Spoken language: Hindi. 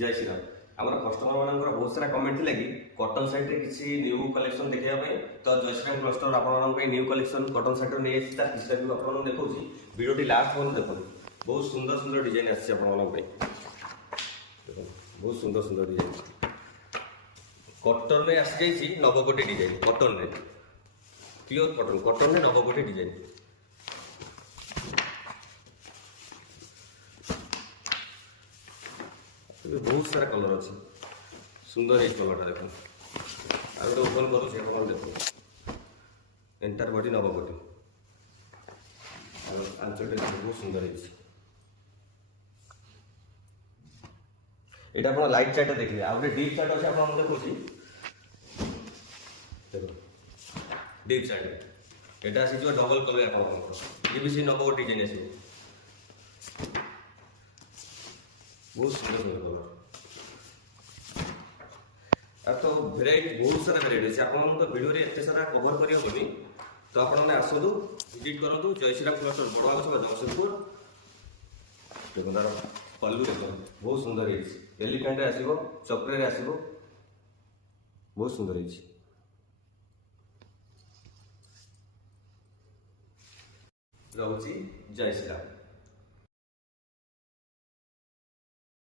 जय श्री राम। आम कस्टमर मान बहुत सारा कमेंट थी कि कटन साइड किसी न्यू कलेक्शन देखा तो जय श्री राम क्लस्टर आप न्यू कलेक्शन कटन साइड नहीं तार आप देखा भिडियो लास्ट पॉइंट देखो बहुत सुंदर सुंदर डिजाइन आसी बहुत सुंदर सुंदर डिजाइन कटन में आसी जाइए नवकोटी डिजाइन कटन में प्योर कटन कटन में नवकोटी डिजाइन बहुत सारा कलर अच्छे सुंदर ये कलर देखो आ गए ओपन कर देखो एंटार बॉडी नवकोटी आंचल बहुत सुंदर है यहाँ आप लाइट चार्ट देखिए आ गए डीप चार्ट अच्छे आप देखो देखो डीप चार्ट यहाँ आसी डबल कलर आप ये भी से नवकोटी डिजाइन आस बहुत सुंदर सुंदर कलर आ तो भेराइटी बहुत सारा भेराइटी अच्छे आप तो भिडियो एत सारा कवर करनी तो आपने आसतु विजिट करूँ जय श्री राम क्लस्टर बड़वा छक जगतसिंहपुर देखो तार पल्लू देखो बहुत सुंदर एलिफेंट आसो चक्रे आसो बहुत सुंदर रोची जय श्री राम।